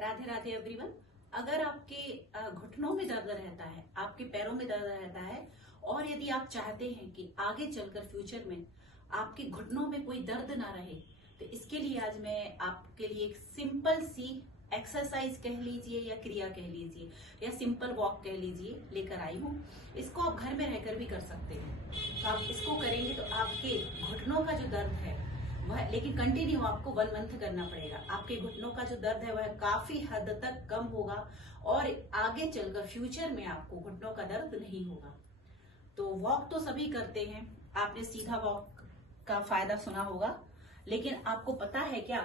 Radhe Radhe everyone. अगर आपके घुटनों में दर्द रहता है, आपके पैरों में दर्द रहता है और यदि आप चाहते हैं कि आगे चलकर फ्यूचर में आपके घुटनों में कोई दर्द ना रहे, तो इसके लिए आज मैं आपके लिए एक सिंपल सी एक्सरसाइज कह लीजिए या क्रिया कह लीजिए या सिंपल वॉक कह लीजिए लेकर आई हूँ। इसको आप घर में रहकर भी कर सकते हैं। तो आप इसको करेंगे तो आपके घुटनों का जो दर्द है वह, लेकिन कंटिन्यू आपको 1 मंथ करना पड़ेगा। आपके घुटनों का जो दर्द है वह काफी हद तक कम होगा और आगे चलकर फ्यूचर में आपको घुटनों का दर्द नहीं होगा। तो वॉक तो सभी करते हैं, आपने सीधा वॉक का फायदा सुना होगा, लेकिन आपको पता है क्या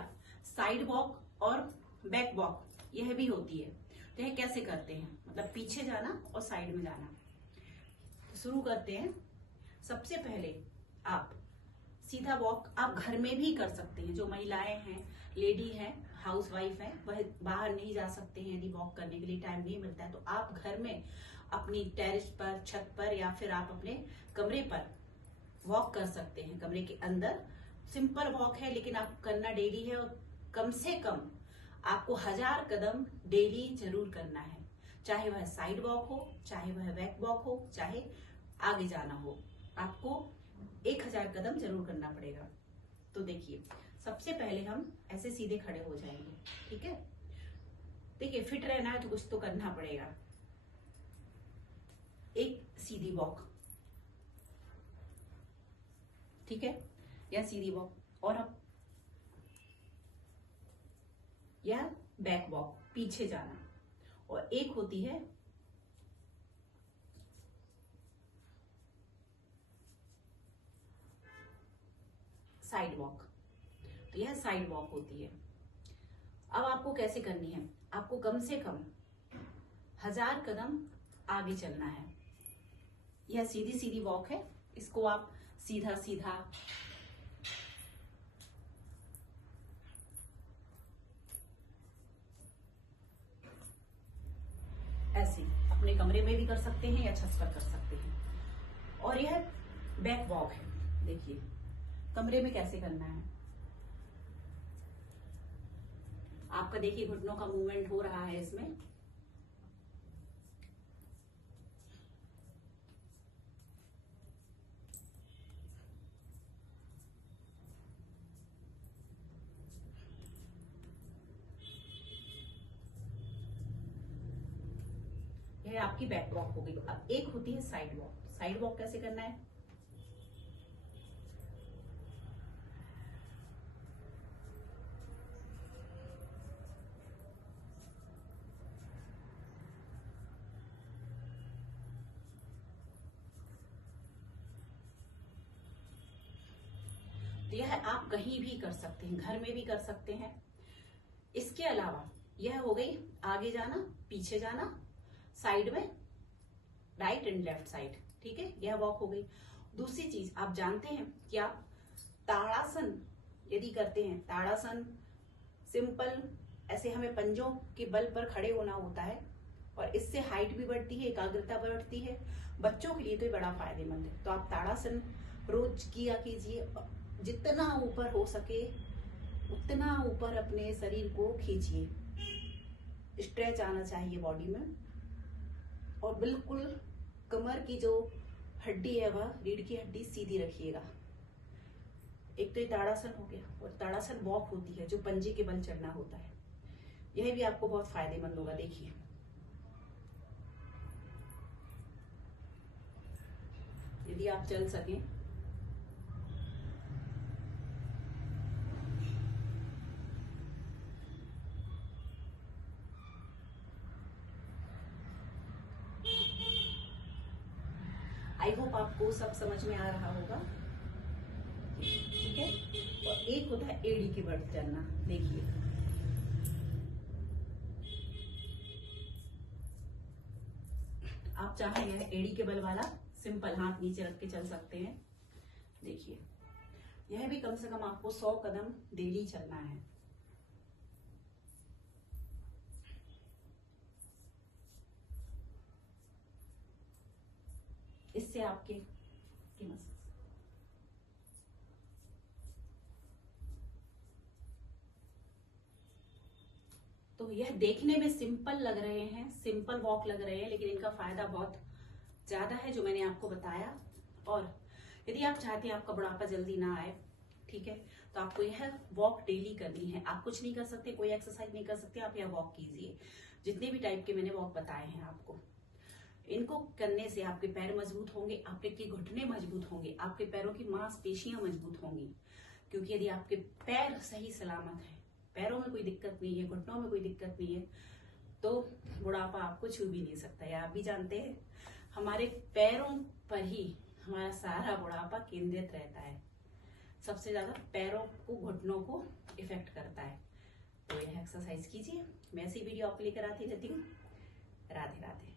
साइड वॉक और बैक वॉक यह भी होती है। तो यह कैसे करते हैं, मतलब पीछे जाना और साइड में जाना। तो शुरू करते हैं। सबसे पहले आप सीधा वॉक आप घर में भी कर सकते हैं। जो महिलाएं हैं, लेडी हैं, हाउस वाइफ हैं, वह बाहर नहीं जा सकते हैं, यदि वॉक करने के लिए टाइम नहीं मिलता है तो आप घर में अपनी टेरेस पर, छत पर या फिर आप अपने कमरे पर वॉक कर सकते हैं। कमरे के अंदर सिंपल वॉक है, लेकिन आप करना डेली है और कम से कम आपको 1000 कदम डेली जरूर करना है। चाहे वह साइड वॉक हो, चाहे वह बैक वॉक हो, चाहे आगे जाना हो, आपको 1000 कदम जरूर करना पड़ेगा। तो देखिए, सबसे पहले हम ऐसे सीधे खड़े हो जाएंगे, ठीक है। देखिए, फिट रहना है तो कुछ तो करना पड़ेगा। एक सीधी वॉक, ठीक है, या सीधी वॉक, और अब या बैक वॉक, पीछे जाना, और एक होती है साइड वॉक। तो यह साइड वॉक होती है। अब आपको कैसे करनी है, आपको कम से कम 1000 कदम आगे चलना है। यह सीधी सीधी वॉक है, इसको आप सीधा सीधा ऐसे अपने कमरे में भी कर सकते हैं या छत पर कर सकते हैं। और यह बैक वॉक है। देखिए, कमरे में कैसे करना है। आपका देखिए घुटनों का मूवमेंट हो रहा है इसमें। यह आपकी बैक वॉक हो गई। अब एक होती है साइड वॉक। साइड वॉक कैसे करना है, तो यह आप कहीं भी कर सकते हैं, घर में भी कर सकते हैं। इसके अलावा यह हो गई आगे जाना, पीछे जाना, साइड में, राइट एंड लेफ्ट साइड, ठीक है, यह वॉक हो गई। दूसरी चीज आप जानते हैं कि आप ताड़ासन यदि करते हैं, ताड़ासन सिंपल ऐसे हमें पंजों के बल पर खड़े होना होता है और इससे हाइट भी बढ़ती है, एकाग्रता बढ़ती है। बच्चों के लिए तो ये बड़ा फायदेमंद है। तो आप ताड़ासन रोज किया कीजिए। जितना ऊपर हो सके उतना ऊपर अपने शरीर को खींचिए। स्ट्रेच आना चाहिए बॉडी में और बिल्कुल कमर की जो हड्डी है वह, रीढ़ की हड्डी सीधी रखिएगा। एक तो ये ताड़ासन हो गया, और ताड़ासन वॉक होती है जो पंजे के बल चढ़ना होता है। यह भी आपको बहुत फायदेमंद होगा। देखिए, यदि आप चल सकें, आई होप आपको सब समझ में आ रहा होगा, ठीक है। और एक होता है एड़ी के बल चलना। देखिए, आप चाहे यह एड़ी के बल वाला सिंपल हाथ नीचे रख के चल सकते हैं। देखिए, यह भी कम से कम आपको 100 कदम डेली चलना है। इससे आपके तो यह देखने में सिंपल लग रहे हैं, सिंपल वॉक लग रहे हैं, लेकिन इनका फायदा बहुत ज्यादा है जो मैंने आपको बताया। और यदि आप चाहते हैं आपका बुढ़ापा जल्दी ना आए, ठीक है, तो आपको यह वॉक डेली करनी है। आप कुछ नहीं कर सकते, कोई एक्सरसाइज नहीं कर सकते, आप यह वॉक कीजिए। जितने भी टाइप के मैंने वॉक बताए हैं आपको, इनको करने से आपके पैर मजबूत होंगे, आपके घुटने मजबूत होंगे, आपके पैरों की मांसपेशियां मजबूत होंगी। क्योंकि यदि आपके पैर सही सलामत है, पैरों में कोई दिक्कत नहीं है, घुटनों में कोई दिक्कत नहीं है, तो बुढ़ापा आपको छू भी नहीं सकता है। आप भी जानते हैं हमारे पैरों पर ही हमारा सारा बुढ़ापा केंद्रित रहता है। सबसे ज्यादा पैरों को, घुटनों को इफेक्ट करता है। तो यह एक्सरसाइज कीजिए। मैं ऐसी वीडियो आपको लेकर आती रहती हूँ। राधे राधे।